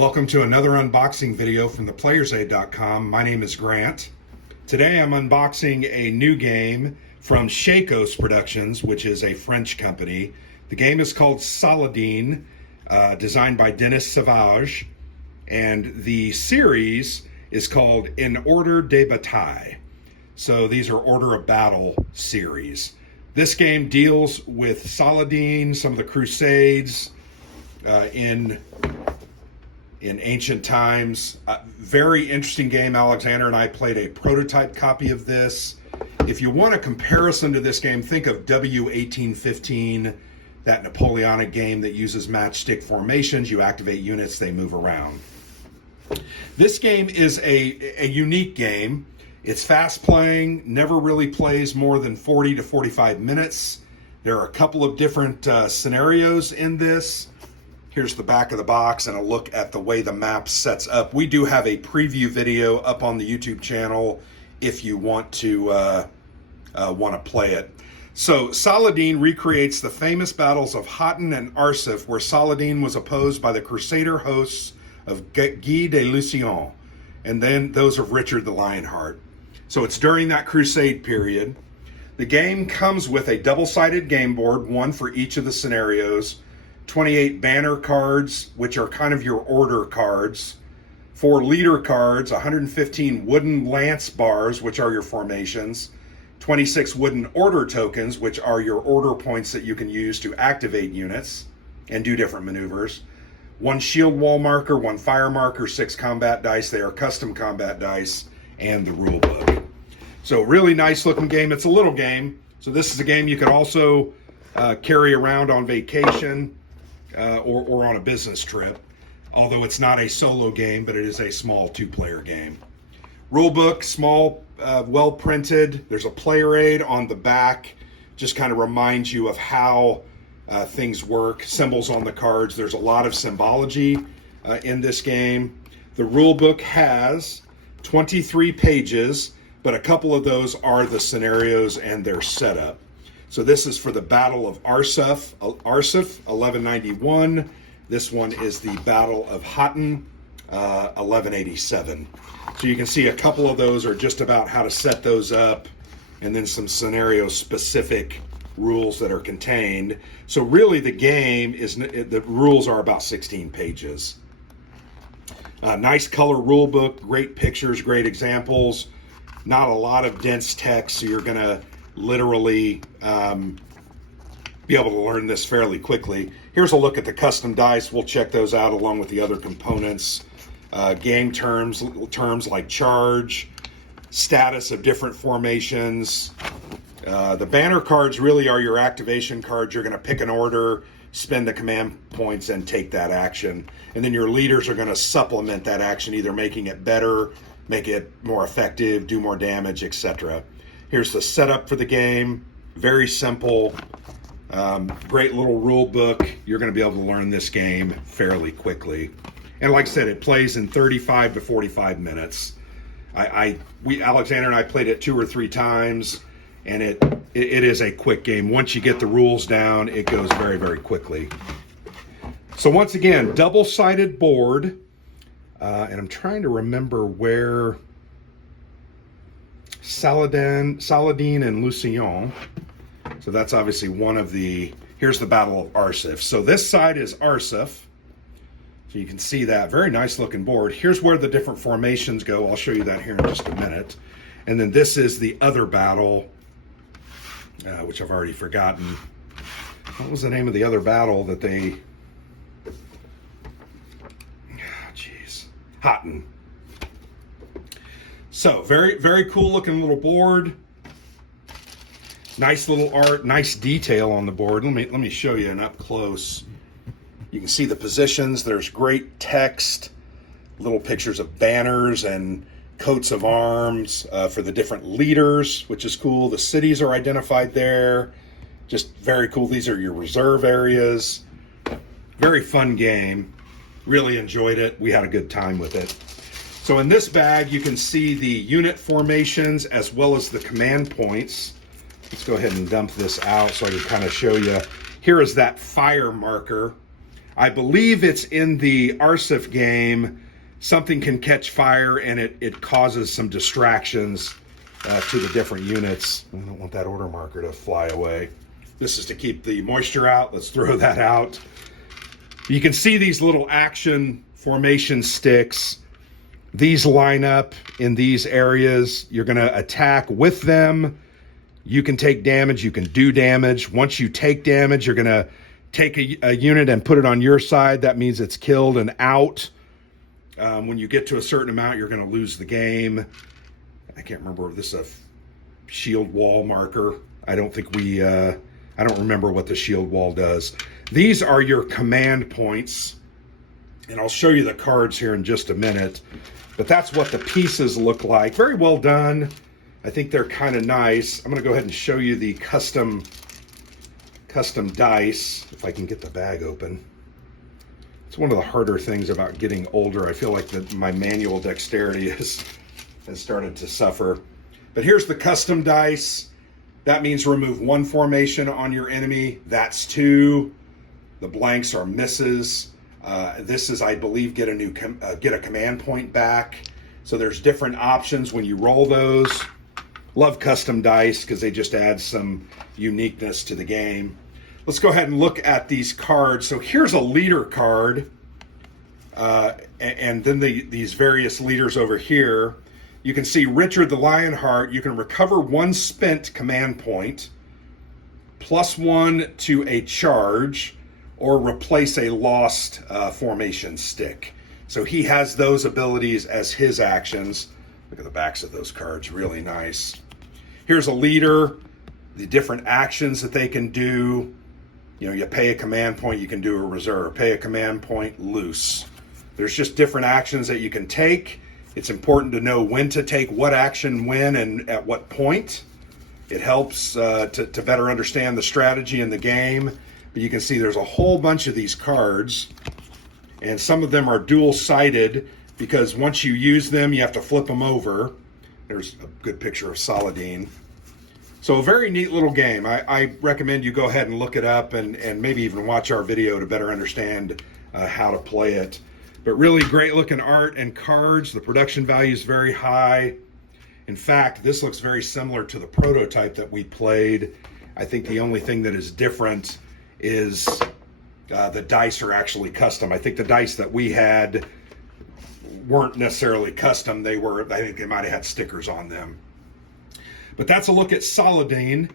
Welcome to another unboxing video from theplayersaid.com. My name is Grant. Today I'm unboxing a new game from Shakos Productions, which is a French company. The game is called Saladin, designed by Denis Sauvage, and the series is called In Order de Bataille. So these are Order of Battle series. This game deals with Saladin, some of the Crusades in ancient times. Very interesting game. Alexander and I played a prototype copy of this. If you want a comparison to this game, think of W1815, that Napoleonic game that uses matchstick formations. You activate units, they move around. This game is a unique game. It's fast playing, never really plays more than 40 to 45 minutes. There are a couple of different scenarios in this. Here's the back of the box and a look at the way the map sets up. We do have a preview video up on the YouTube channel if you want to play it. So Saladin recreates the famous battles of Hattin and Arsuf, where Saladin was opposed by the Crusader hosts of Guy de Lusignan, and then those of Richard the Lionheart. So it's during that Crusade period. The game comes with a double-sided game board, one for each of the scenarios, 28 banner cards, which are kind of your order cards, 4 leader cards, 115 wooden lance bars, which are your formations, 26 wooden order tokens, which are your order points that you can use to activate units and do different maneuvers, 1 shield wall marker, 1 fire marker, 6 combat dice. They are custom combat dice, and the rule book. So really nice looking game. It's a little game. So this is a game you can also carry around on vacation or on a business trip. Although it's not a solo game, but it is a small 2-player game. Rule book, small, well printed. There's a player aid on the back. Just kind of reminds you of how things work. Symbols on the cards. There's a lot of symbology in this game. The rule book has 23 pages, but a couple of those are the scenarios and their setup. So this is for the Battle of Arsuf, 1191. This one is the Battle of Hattin, 1187. So you can see a couple of those are just about how to set those up, and then some scenario-specific rules that are contained. So really the game is, the rules are about 16 pages. Nice color rule book, great pictures, great examples. Not a lot of dense text, so you're going to literally be able to learn this fairly quickly. Here's a look at the custom dice. We'll check those out along with the other components. Game terms like charge, status of different formations. The banner cards really are your activation cards. You're going to pick an order, spend the command points, and take that action. And then your leaders are going to supplement that action, either making it better, make it more effective, do more damage, etc. Here's the setup for the game. Very simple. Great little rule book. You're going to be able to learn this game fairly quickly. And like I said, it plays in 35 to 45 minutes. Alexander and I played it 2 or 3 times, and it is a quick game. Once you get the rules down, it goes very, very quickly. So once again, double-sided board. And I'm trying to remember where Saladin and Lusignan. So that's obviously one of the, here's the Battle of Arsuf. So this side is Arsuf. So you can see that. Very nice looking board. Here's where the different formations go. I'll show you that here in just a minute. And then this is the other battle, which I've already forgotten. What was the name of the other battle that they... Hattin. So very, very cool looking little board. Nice little art, nice detail on the board. Let me show you an up close. You can see the positions. There's great text, little pictures of banners and coats of arms for the different leaders, which is cool. The cities are identified there. Just very cool. These are your reserve areas. Very fun game. Really enjoyed it. We had a good time with it. So in this bag, you can see the unit formations as well as the command points. Let's go ahead and dump this out so I can kind of show you. Here is that fire marker. I believe it's in the Arsif game. Something can catch fire and it causes some distractions to the different units. I don't want that order marker to fly away. This is to keep the moisture out. Let's throw that out. You can see these little action formation sticks. These line up in these areas. You're going to attack with them. You can take damage. You can do damage. Once you take damage, you're going to take a unit and put it on your side. That means it's killed and out. When you get to a certain amount, you're going to lose the game. I can't remember if this is a shield wall marker. I don't remember what the shield wall does. These are your command points. And I'll show you the cards here in just a minute. But that's what the pieces look like. Very well done. I think they're kind of nice. I'm going to go ahead and show you the custom dice, if I can get the bag open. It's one of the harder things about getting older. I feel like my manual dexterity has started to suffer. But here's the custom dice. That means remove one formation on your enemy. That's 2. The blanks are misses. This is, I believe, get a command point back. So there's different options when you roll those. Love custom dice because they just add some uniqueness to the game. Let's go ahead and look at these cards. So here's a leader card, and then these various leaders over here. You can see Richard the Lionheart. You can recover 1 spent command point, +1 to a charge, or replace a lost formation stick. So he has those abilities as his actions. Look at the backs of those cards, really nice. Here's a leader, the different actions that they can do. You know, you pay a command point, you can do a reserve. Pay a command point, loose. There's just different actions that you can take. It's important to know when to take what action when and at what point. It helps to better understand the strategy in the game. But you can see there's a whole bunch of these cards, and some of them are dual-sided because once you use them, you have to flip them over. There's a good picture of Saladin. So a very neat little game. I recommend you go ahead and look it up and maybe even watch our video to better understand how to play it. But really great looking art and cards. The production value is very high. In fact, this looks very similar to the prototype that we played. I think the only thing that is different is the dice are actually custom. I think the dice that we had weren't necessarily custom. I think they might have had stickers on them. But that's a look at Saladin.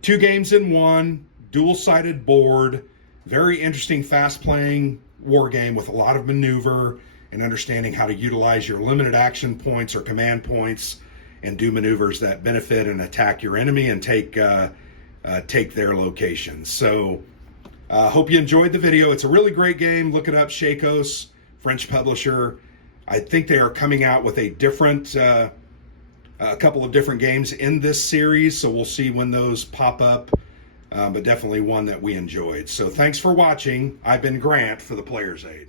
2 games in 1, dual-sided board, very interesting, fast-playing war game with a lot of maneuver and understanding how to utilize your limited action points or command points and do maneuvers that benefit and attack your enemy and take their locations. So hope you enjoyed the video. It's a really great game. Look it up, Shakos, French publisher. I think they are coming out with a couple of different games in this series, so we'll see when those pop up, but definitely one that we enjoyed. So thanks for watching. I've been Grant for the Player's Aid.